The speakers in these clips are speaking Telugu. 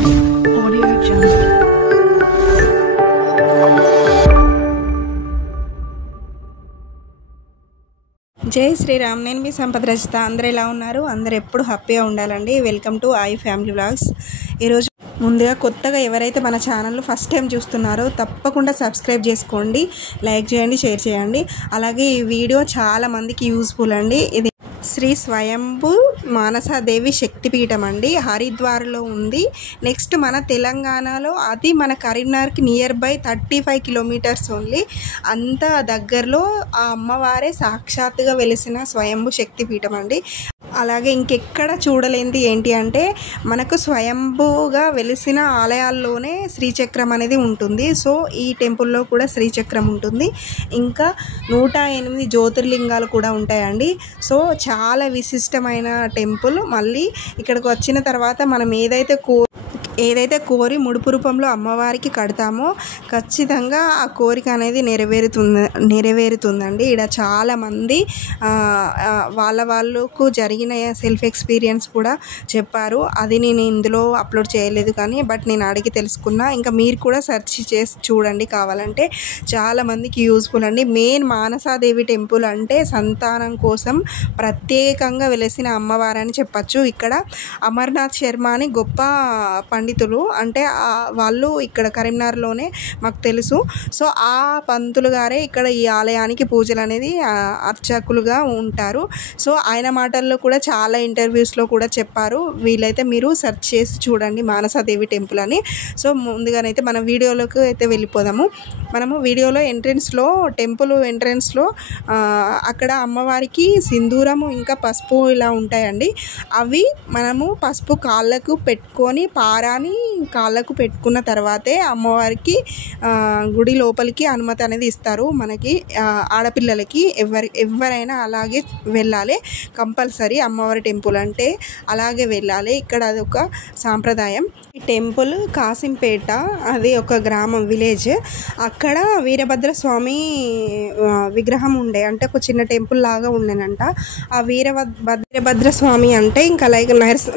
జై శ్రీరామ్. నేను మీ సంపద రచిత. అందరూ ఎలా ఉన్నారు? అందరూ ఎప్పుడు హ్యాపీగా ఉండాలండి. Welcome to I family vlogs. ఈరోజు ముందుగా కొత్తగా ఎవరైతే మన ఛానల్ ఫస్ట్ టైం చూస్తున్నారో తప్పకుండా సబ్స్క్రైబ్ చేసుకోండి, లైక్ చేయండి, షేర్ చేయండి. అలాగే ఈ వీడియో చాలా మందికి యూస్ఫుల్ అండి. ఇది శ్రీ స్వయంభూ మానసాదేవి శక్తిపీఠం అండి, హరిద్వార్లో ఉంది. నెక్స్ట్ మన తెలంగాణలో, అది మన కరీంనగర్కి నియర్ బై 35 కిలోమీటర్స్ ఓన్లీ. అంత దగ్గరలో ఆ అమ్మవారే సాక్షాత్తుగా వెలిసిన స్వయంభూ శక్తిపీఠం అండి. అలాగే ఇంకెక్కడ చూడలేంది ఏంటి అంటే, మనకు స్వయంభూగా వెలిసిన ఆలయాల్లోనే శ్రీచక్రం అనేది ఉంటుంది. సో ఈ టెంపుల్లో కూడా శ్రీచక్రం ఉంటుంది. ఇంకా 108 జ్యోతిర్లింగాలు కూడా ఉంటాయండి. సో చాలా విశిష్టమైన టెంపుల్. మళ్ళీ ఇక్కడికి వచ్చిన తర్వాత మనం ఏదైతే కోరి ముడుపు రూపంలో అమ్మవారికి కడతామో ఖచ్చితంగా ఆ కోరిక అనేది నెరవేరుతుందండి. ఇక్కడ చాలామంది వాళ్ళకు జరిగిన సెల్ఫ్ ఎక్స్పీరియన్స్ కూడా చెప్పారు. అది నేను ఇందులో అప్లోడ్ చేయలేదు కానీ బట్ నేను అడిగి తెలుసుకున్నా. ఇంకా మీరు కూడా సెర్చ్ చేసి చూడండి కావాలంటే, చాలామందికి యూస్ఫుల్ అండి. మెయిన్ మానసాదేవి టెంపుల్ అంటే సంతానం కోసం ప్రత్యేకంగా వెలిసిన అమ్మవారని చెప్పచ్చు. ఇక్కడ అమర్నాథ్ శర్మ అని గొప్ప పండితులు, అంటే వాళ్ళు ఇక్కడ కరీంనగర్లోనే మాకు తెలుసు. సో ఆ పంతులు గారే ఇక్కడ ఈ ఆలయానికి పూజలు అనేది అర్చకులుగా ఉంటారు. సో ఆయన మాటల్లో కూడా చాలా ఇంటర్వ్యూస్లో కూడా చెప్పారు. వీలైతే మీరు సెర్చ్ చేసి చూడండి మానసాదేవి టెంపుల్ అని. సో ముందుగానైతే మన వీడియోలోకి అయితే వెళ్ళిపోదాము. మనము వీడియోలో టెంపుల్ ఎంట్రెన్స్లో అక్కడ అమ్మవారికి సింధూరము ఇంకా పసుపు ఇలా ఉంటాయండి. అవి మనము పసుపు కాళ్ళకు పెట్టుకొని, పారాని కాళ్ళకు పెట్టుకున్న తర్వాతే అమ్మవారికి గుడి లోపలికి అనుమతి అనేది ఇస్తారు. మనకి ఆడపిల్లలకి ఎవరైనా అలాగే వెళ్ళాలి, కంపల్సరీ. అమ్మవారి టెంపుల్ అంటే అలాగే వెళ్ళాలి. ఇక్కడ అది ఒక సాంప్రదాయం. ఈ టెంపుల్ కాసింపేట, అది ఒక గ్రామం, విలేజ్. అక్కడ వీరభద్ర స్వామి విగ్రహం ఉండే, అంటే ఒక చిన్న టెంపుల్ లాగా ఉండేనంట. ఆ వీరభద్ర స్వామి అంటే ఇంకా లైక్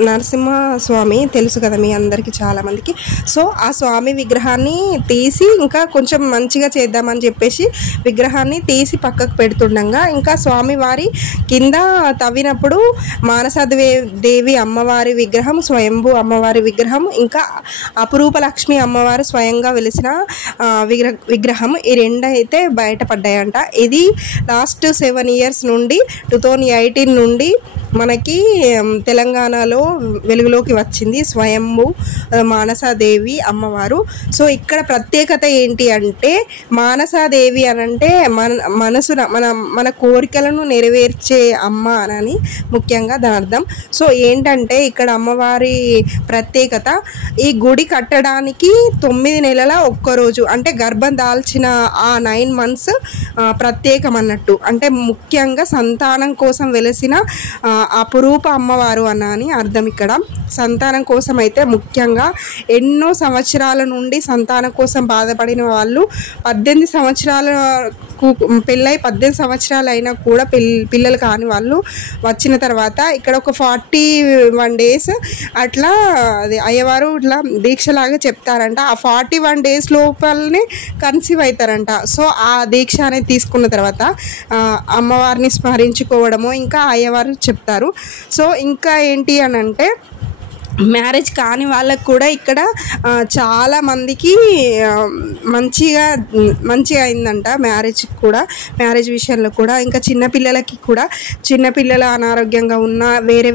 నరసింహస్వామి తెలుసు కదా మీ అందరికీ, చాలామందికి. సో ఆ స్వామి విగ్రహాన్ని తీసి ఇంకా కొంచెం మంచిగా చేద్దామని చెప్పేసి విగ్రహాన్ని తీసి పక్కకు పెడుతుండగా, ఇంకా స్వామివారి కింద తవ్వినప్పుడు మానసాదేవి అమ్మవారి విగ్రహం, స్వయంభూ అమ్మవారి విగ్రహం, ఇంకా అపురూప లక్ష్మి అమ్మవారు స్వయంగా వెలిసిన విగ్రహం, ఈ రెండు అయితే బయటపడ్డాయంట. ఇది లాస్ట్ 7 years నుండి 2018 నుండి మనకి తెలంగాణలో వెలుగులోకి వచ్చింది స్వయంభూ మానసాదేవి అమ్మవారు. సో ఇక్కడ ప్రత్యేకత ఏంటి అంటే, మానసాదేవి అనంటే మన కోరికలను నెరవేర్చే అమ్మ అని ముఖ్యంగా దాని అర్థం. సో ఏంటంటే ఇక్కడ అమ్మవారి ప్రత్యేకత, ఈ గుడి కట్టడానికి 9 నెలల 1 రోజు, అంటే గర్భం దాల్చిన ఆ 9 months ప్రత్యేకం అన్నట్టు. అంటే ముఖ్యంగా సంతానం కోసం వెలిసిన అపురూప అమ్మవారు అని అర్థం. ఇక్కడ సంతానం కోసం అయితే ముఖ్యంగా ఎన్నో సంవత్సరాల నుండి సంతానం కోసం బాధపడిన వాళ్ళు 18 సంవత్సరాలకు పెళ్ళై 18 సంవత్సరాలు అయినా కూడా పిల్లలు కాని వాళ్ళు వచ్చిన తర్వాత ఇక్కడ ఒక 41 days అట్లా అది అయ్యవారు ఇట్లా దీక్షలాగా చెప్తారంట. ఆ 41 days లోపలనే కన్సీవ్ అవుతారంట. సో ఆ దీక్ష అనేది తీసుకున్న తర్వాత అమ్మవారిని స్మరించుకోవడము ఇంకా అయ్యవారు చెప్తారు. సో ఇంకా ఏంటి అని అంటే, మ్యారేజ్ కాని వాళ్ళకు కూడా ఇక్కడ చాలా మందికి మంచిగా అయిందంట మ్యారేజ్ విషయంలో కూడా. ఇంకా చిన్నపిల్లలు అనారోగ్యంగా ఉన్నా, వేరే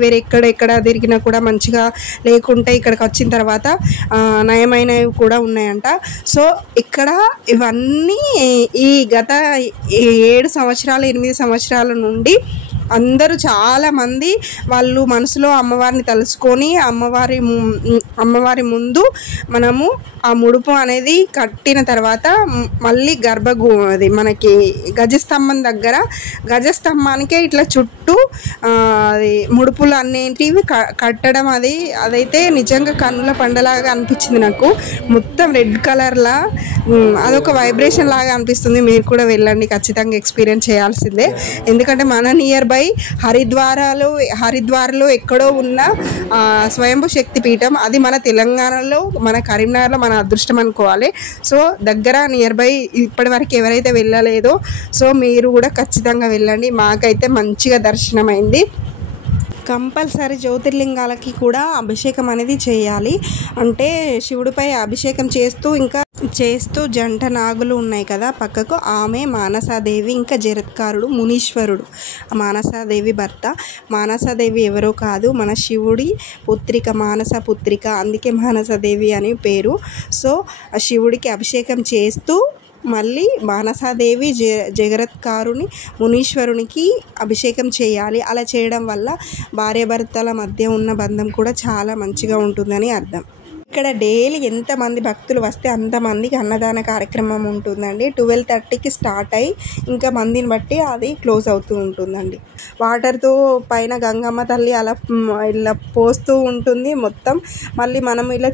ఎక్కడ తిరిగినా కూడా మంచిగా లేకుంటే ఇక్కడికి వచ్చిన తర్వాత నయమైనవి కూడా ఉన్నాయంట. సో ఇక్కడ ఇవన్నీ ఈ గత 7 సంవత్సరాలు 8 సంవత్సరాల నుండి అందరూ చాలామంది వాళ్ళు మనసులో అమ్మవారిని తలుచుకొని అమ్మవారి ముందు మనము ఆ ముడుపు అనేది కట్టిన తర్వాత మళ్ళీ అది మనకి గజస్తంభం దగ్గర, గజస్తంభానికే ఇట్లా చుట్టూ చుట్టూ అది ముడుపులు అన్నిటివి కట్టడం, అదైతే నిజంగా కన్నుల పండలాగా అనిపించింది నాకు. మొత్తం రెడ్ కలర్లా అదొక వైబ్రేషన్ లాగా అనిపిస్తుంది. మీరు కూడా వెళ్ళండి, ఖచ్చితంగా ఎక్స్పీరియన్స్ చేయాల్సిందే. ఎందుకంటే మన నియర్ బై హరిద్వార్లో ఎక్కడో ఉన్న స్వయంభూ శక్తి పీఠం, అది మన తెలంగాణలో, మన కరీంనగర్లో మన అదృష్టం అనుకోవాలి. సో దగ్గర నియర్ బై ఇప్పటి వరకు ఎవరైతే వెళ్ళలేదో సో మీరు కూడా ఖచ్చితంగా వెళ్ళండి. మాకైతే మంచిగా దర్శనమైంది. కంపల్సరీ జ్యోతిర్లింగాలకి కూడా అభిషేకం అనేది చేయాలి. అంటే శివుడిపై అభిషేకం చేస్తూ జంట నాగులు ఉన్నాయి కదా పక్కకు, ఆమె మానసాదేవి, ఇంకా జరత్కారుడు మునీశ్వరుడు, మానసాదేవి భర్త. మానసాదేవి ఎవరో కాదు, మన శివుడి పుత్రిక, మానస పుత్రిక, అందుకే మానసాదేవి అని పేరు. సో శివుడికి అభిషేకం చేస్తూ మళ్ళీ మానసాదేవి జగరత్కారుని మునీశ్వరునికి అభిషేకం చేయాలి. అలా చేయడం వల్ల భార్యాభర్తల మధ్య ఉన్న బంధం కూడా చాలా మంచిగా ఉంటుందని అర్థం. ఇక్కడ డైలీ ఎంతమంది భక్తులు వస్తే అంతమందికి అన్నదాన కార్యక్రమం ఉంటుందండి. 12:30కి స్టార్ట్ అయ్యి ఇంకా మందిని బట్టి అది క్లోజ్ అవుతూ ఉంటుందండి. వాటర్తో పైన గంగమ్మ తల్లి అలా ఇలా పోస్తూ ఉంటుంది మొత్తం. మళ్ళీ మనం ఇలా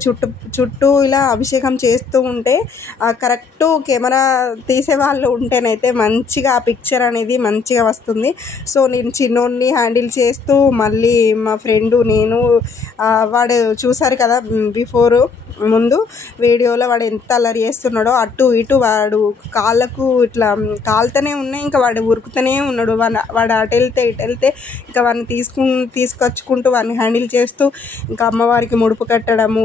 చుట్టూ ఇలా అభిషేకం చేస్తూ ఉంటే కరెక్ట్ కెమెరా తీసేవాళ్ళు ఉంటేనైతే మంచిగా ఆ పిక్చర్ అనేది మంచిగా వస్తుంది. సో నేను చిన్నోడిని హ్యాండిల్ చేస్తూ మళ్ళీ మా ఫ్రెండు నేను, వాడు చూసారు కదా బిఫోర్ ముందు వీడియోలో వాడు ఎంత అల్లరి చేస్తున్నాడో, అటు ఇటు వాడు కాళ్ళకు ఇట్లా కాలుతూనే ఉన్నాయి, ఇంకా వాడు ఉరుకుతూనే ఉన్నాడు. వాడు అటు వెళ్తే ఇటు వెళ్తే ఇంకా వాడిని తీసుకొచ్చుకుంటూ వాడిని హ్యాండిల్ చేస్తూ ఇంకా అమ్మవారికి ముడుపు కట్టడము,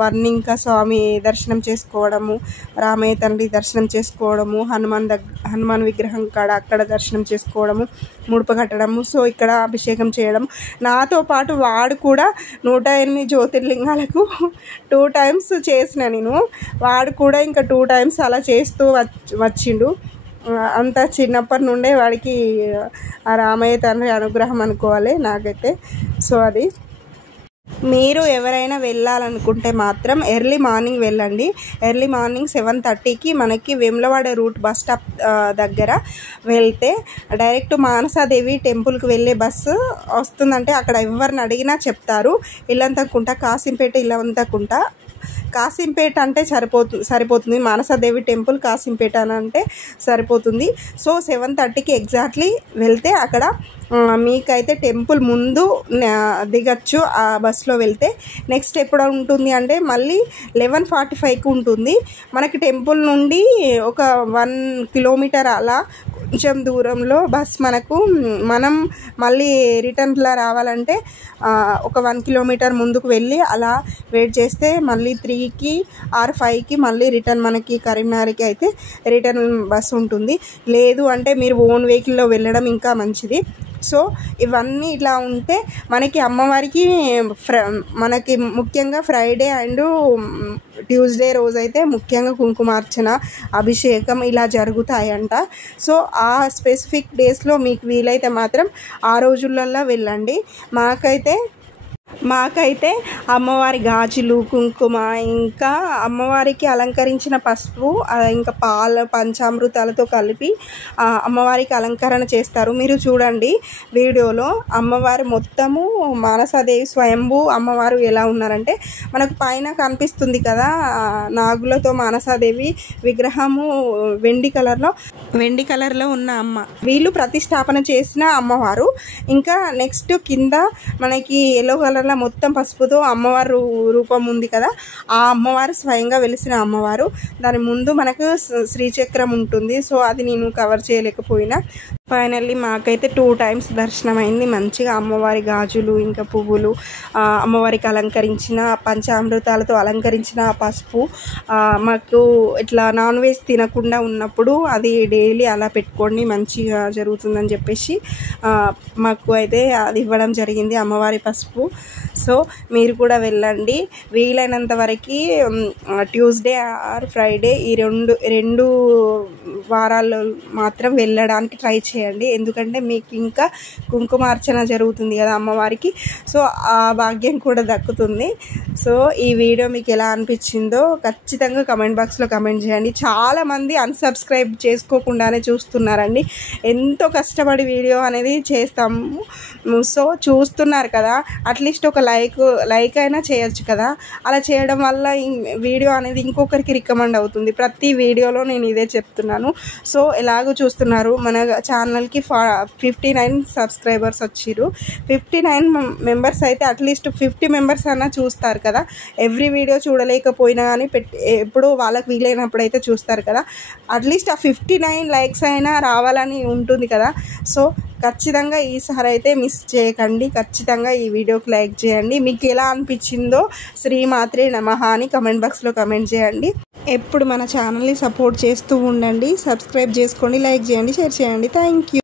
వారిని ఇంకా స్వామి దర్శనం చేసుకోవడము, రామయ్య తండ్రి దర్శనం చేసుకోవడము, హనుమాన్ విగ్రహం కాడ అక్కడ దర్శనం చేసుకోవడము, ముడుపు కట్టడము. సో ఇక్కడ అభిషేకం చేయడం. నాతో పాటు వాడు కూడా 108 జ్యోతిర్లింగాలకు 2 టైమ్స్ చేసిన నేను, వాడు కూడా ఇంకా 2 టైమ్స్ అలా చేస్తూ వచ్చిండు. అంత చిన్నప్పటి నుండే వాడికి ఆ రామయ్య తండ్రి అనుగ్రహం అనుకోవాలి నాకైతే. సో అది మీరు ఎవరైనా వెళ్ళాలనుకుంటే మాత్రం ఎర్లీ మార్నింగ్ వెళ్ళండి. ఎర్లీ మార్నింగ్ 7:30కి మనకి వేములవాడ రూట్ బస్ స్టాప్ దగ్గర వెళ్తే డైరెక్ట్ మానసాదేవి టెంపుల్కి వెళ్ళే బస్సు వస్తుందంటే అక్కడ ఎవరిని అడిగినా చెప్తారు. ఇల్లంతకుంట, కాసింపేట, ఇల్లంతకుంట. కాసింపేట అంటే సరిపోతుంది. మానసాదేవి టెంపుల్ కాసింపేట అని అంటే సరిపోతుంది. సో 7:30కి ఎగ్జాక్ట్లీ వెళ్తే అక్కడ మీకైతే టెంపుల్ ముందు దిగచ్చు ఆ బస్సులో వెళ్తే. నెక్స్ట్ ఎప్పుడు ఉంటుంది అంటే మళ్ళీ 11:45కి ఉంటుంది. మనకి టెంపుల్ నుండి ఒక 1 కిలోమీటర్ అలా కొంచెం దూరంలో బస్ మనం మళ్ళీ రిటర్న్లా రావాలంటే ఒక 1 కిలోమీటర్ ముందుకు వెళ్ళి అలా వెయిట్ చేస్తే మళ్ళీ 3కి ఆర్ 5కి మళ్ళీ రిటర్న్ మనకి కరీంనగర్కి అయితే రిటర్న్ బస్ ఉంటుంది. లేదు అంటే మీరు ఓన్ వెహికల్లో వెళ్ళడం ఇంకా మంచిది. సో ఇవన్నీ ఇట్లా ఉంటే మనకి అమ్మవారికి మనకి ముఖ్యంగా ఫ్రైడే అండ్ ట్యూస్డే రోజైతే ముఖ్యంగా కుంకుమార్చన, అభిషేకం ఇలా జరుగుతాయంట. సో ఆ స్పెసిఫిక్ డేస్లో మీకు వీలైతే మాత్రం ఆ రోజులల్లో వెళ్ళండి. మాకైతే అమ్మవారి గాజులు, కుంకుమ, ఇంకా అమ్మవారికి అలంకరించిన పసుపు, ఇంకా పంచామృతాలతో కలిపి అమ్మవారికి అలంకరణ చేస్తారు. మీరు చూడండి వీడియోలో అమ్మవారు మొత్తము మానసాదేవి స్వయంభూ అమ్మవారు ఎలా ఉన్నారంటే మనకు పైన కనిపిస్తుంది కదా నాగులతో మానసాదేవి విగ్రహము వెండి కలర్లో ఉన్న అమ్మ, వీళ్ళు ప్రతిష్టాపన చేసిన అమ్మవారు. ఇంకా నెక్స్ట్ కింద మనకి ఎల్లో కలర్లో మొత్తం పసుపుతో అమ్మవారు రూపం ఉంది కదా, ఆ అమ్మవారు స్వయంగా వెలిసిన అమ్మవారు. దాని ముందు మనకు శ్రీచక్రం ఉంటుంది. సో అది నేను కవర్ చేయలేకపోయినా ఫైనల్లీ మాకైతే 2 టైమ్స్ దర్శనం అయింది. మంచిగా అమ్మవారి గాజులు, ఇంకా పువ్వులు, అమ్మవారికి అలంకరించిన పంచామృతాలతో అలంకరించిన పసుపు, మాకు ఇట్లా నాన్ వెజ్ తినకుండా ఉన్నప్పుడు అది డైలీ అలా పెట్టుకోండి మంచిగా జరుగుతుందని చెప్పేసి మాకు అయితే అది ఇవ్వడం జరిగింది అమ్మవారి పసుపు. సో మీరు కూడా వెళ్ళండి. వీలైనంత వరకు ట్యూస్డే ఆర్ ఫ్రైడే ఈ రెండు వారాల్లో మాత్రం వెళ్ళడానికి ట్రై చేయండి. ఎందుకంటే మీకు ఇంకా కుంకుమార్చన జరుగుతుంది కదా అమ్మవారికి, సో ఆ భాగ్యం కూడా దక్కుతుంది. సో ఈ వీడియో మీకు ఎలా అనిపించిందో ఖచ్చితంగా కమెంట్ బాక్స్లో కమెంట్ చేయండి. చాలామంది అన్సబ్స్క్రైబ్ చేసుకోకుండానే చూస్తున్నారండి. ఎంతో కష్టపడి వీడియో అనేది చేస్తాము. సో చూస్తున్నారు కదా, అట్లీస్ట్ ఒక లైక్ అయినా చేయొచ్చు కదా. అలా చేయడం వల్ల వీడియో అనేది ఇంకొకరికి రికమెండ్ అవుతుంది. ప్రతి వీడియోలో నేను ఇదే చెప్తున్నాను. సో ఎలాగో చూస్తున్నారు, మన ఛానల్కి 59 సబ్స్క్రైబర్స్ వచ్చిర్రు. 59 మెంబర్స్ అయితే అట్లీస్ట్ 50 మెంబర్స్ అన్నా చూస్తారు కదా. ఎవ్రీ వీడియో చూడలేకపోయినా కానీ ఎప్పుడో వాళ్ళకి వీలైనప్పుడు అయితే చూస్తారు కదా. అట్లీస్ట్ ఆ 59 లైక్స్ అయినా రావాలని ఉంటుంది కదా. సో ఖచ్చితంగా ఈసారి అయితే మిస్ చేయకండి. ఖచ్చితంగా ఈ వీడియోకి లైక్ చేయండి. మీకు ఎలా అనిపించిందో శ్రీమాత్రే నమః అని కమెంట్ బాక్స్లో కమెంట్ చేయండి. ఎప్పుడు మన ఛానల్ని సపోర్ట్ చేస్తూ ఉండండి. సబ్స్క్రైబ్ చేసుకోండి, లైక్ చేయండి, షేర్ చేయండి. Thank you.